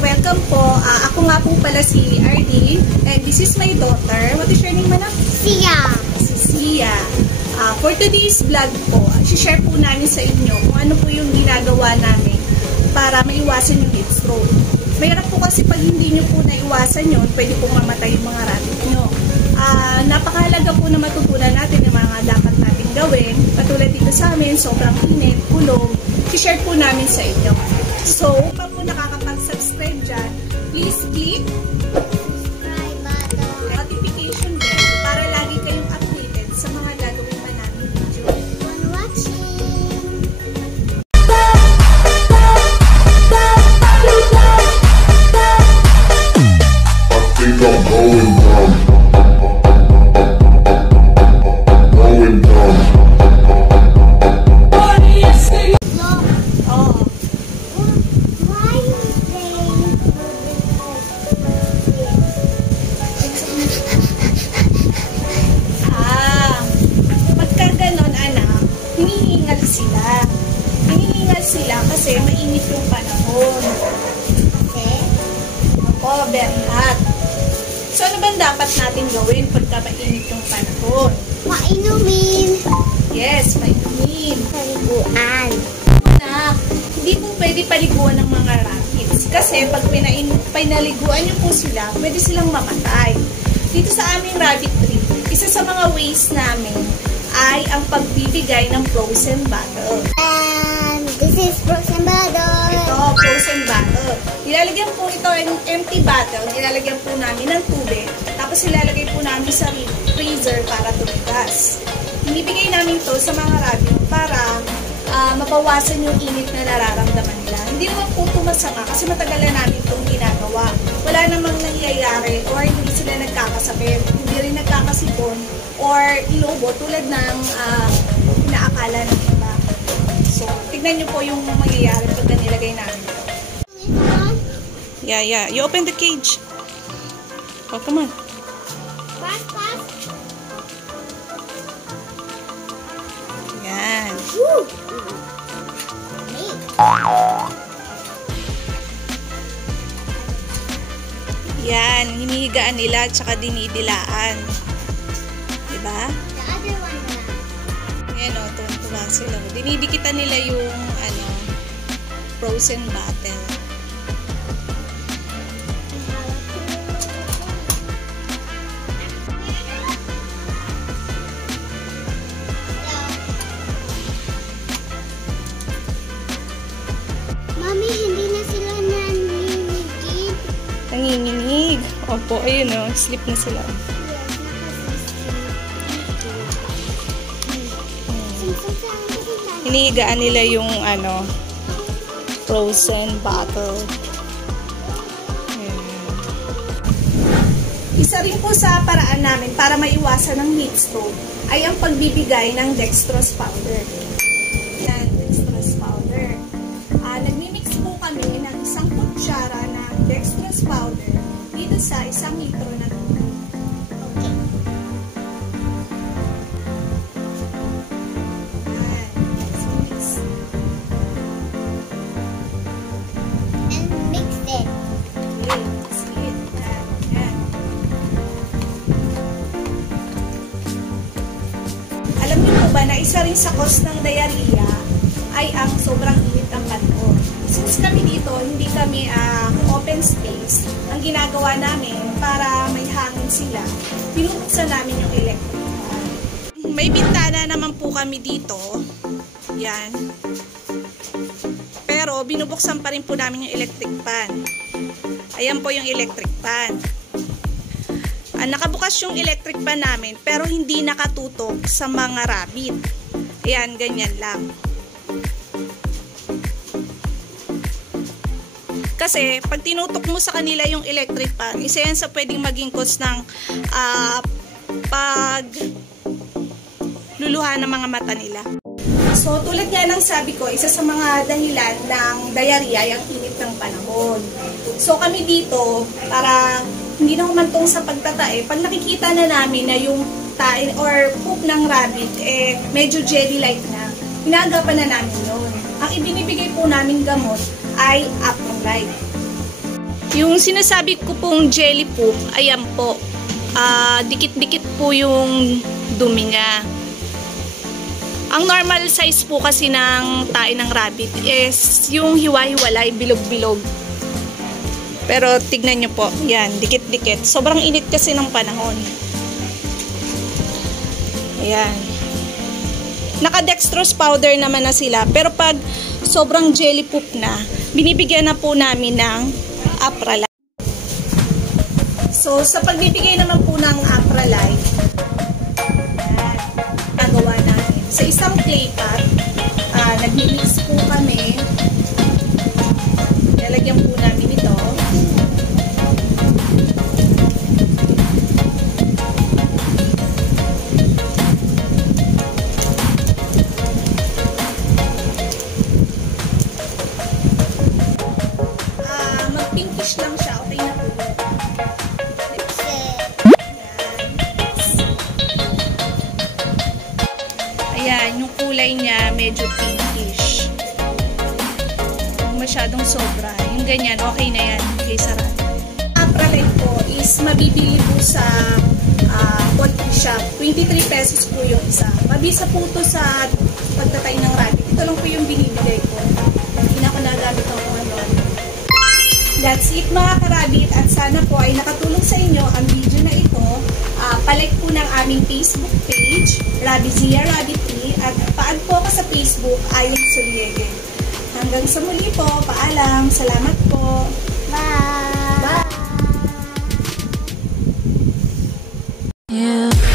Welcome po. Ako nga po pala si RD and this is my daughter. What is your name, Mana? Sia. Si Sia. For today's vlog po, share po namin sa inyo kung ano po yung ginagawa namin para maiwasan yung heat stroke. Mayroon po kasi pag hindi nyo po naiwasan yun, pwede pong mamatay yung mga rabbit nyo. Napakahalaga po na matutunan natin yung mga dapat natin gawin. Katulad dito sa amin, sobrang init, kulong. Share po namin sa inyo. So, pa po nakakapag-subscribe dyan, please click Subscribe button. notification bell para lagi kayong updated sa mga gagawin pa namin video. On watching. I think I'm going down. Going down. Look. Oh, Why you saying pagka ganon anak, hinihingal sila. Hinihingal sila kasi mainit yung panahon. Okay. Ako, very hot. So, ano bang dapat natin gawin pagka mainit yung panahon? Mainumin. Yes, mainit. Paliguan. Anak, hindi po pwede paliguan ng mga rabbits. Kasi pag pinaliguan nyo po sila, pwede silang mamatay. Dito sa aming rabbit tree, isa sa mga ways namin ay ang pagbibigay ng frozen bottle. And this is frozen bottle. Ito, frozen bottle. Ilalagyan po ito ng empty bottle, ilalagyan po namin ng tubig, tapos ilalagay po namin sa freezer para tumigas. Inibigay namin ito sa mga rabbit para mabawasan yung init na nararamdaman nila. Hindi naman po ito masama kasi matagal na namin itong ginagawa. Wala namang nangyayari or hindi sila nagkakasakit, hindi rin nagkakasipon or ilobo tulad ng inaakala ng iba. So, tignan nyo po yung mangyayari pag nilagay namin ito. Yeah. You open the cage. Oh, come on. Fast, fast. Yan. Woo. Me. Yan. Hinihigaan nila at saka dinidilaan. Diba? The other one na. Ayan o, tuwa sila. Dinidikitan nila yung frozen bottle. Mami, hindi na sila nanginigid. Nanginginig. Opo, ayun o. Sleep na sila. Hinihigaan nila yung frozen bottle. Ayan. Isa rin po sa paraan namin para maiwasan ng heat stroke ay ang pagbibigay ng dextrose powder. Yan, dextrose powder. Nagmimix po kami ng 1 kutsara ng dextrose powder dito sa 1 litro na tubig. Alam niyo po ba na isa rin sa cause ng diarrhea ay ang sobrang init ng panahon. Since kami dito, hindi kami open space, ang ginagawa namin para may hangin sila, pinupuksan namin yung electric fan. May bintana naman po kami dito. Yan. Pero binubuksan pa rin po namin yung electric fan. Ayan po yung electric fan. Nakabukas yung electric fan namin pero hindi nakatutok sa mga rabbit. Ayan, ganyan lang. Kasi pag tinutok mo sa kanila yung electric fan, isa yan sa pwedeng maging cause ng luluha ng mga mata nila. So, tulad nga ng sabi ko, isa sa mga dahilan ng diarrhea ay ang init ng panahon. So, kami dito, para hindi na humantong sa pagtatae, pag nakikita na namin na yung tae or poop ng rabbit, medyo jelly-like na, ginagapan na namin yun. Ang ibinibigay po namin gamot ay Aprolite. Yung sinasabi ko pong jelly poop, ayan po, dikit-dikit po yung dumi niya. Ang normal size po kasi ng tae ng rabbit is yung hiwa-hiwalay, bilog-bilog. Pero tignan nyo po, yan, dikit-dikit. Sobrang init kasi ng panahon. Ayan. Naka-dextrose powder naman na sila. Pero pag sobrang jelly poop na, binibigyan na po namin ng Aprolite. So, sa pagbibigay naman po ng Aprolite, nagawa namin. Sa isang clay pot, nag-mix po kami. Lalagyan po namin ito. Mag-pinkish lang siya. Okay na po. Ayan, yung kulay niya medyo pinkish. Kung masyadong sobra, yung ganyan, okay na yan. Okay, sarap. Aprolite po is mabibili po sa poultry shop. 23 pesos po yung isa. Mabisa po ito sa pagtatay ng rabbit. Ito lang po yung binibigay ko. Hindi na ako nagamit ng kung ano. That's it mga karabit, at sana po ay nakatulong sa inyo ang video na ito. Palike po ng aming Facebook page, Rabizia Rabbit Tree, at pa-add po ako sa Facebook, Ayon Soliege. Hanggang sa muli po, paalam, salamat po. Bye. Bye.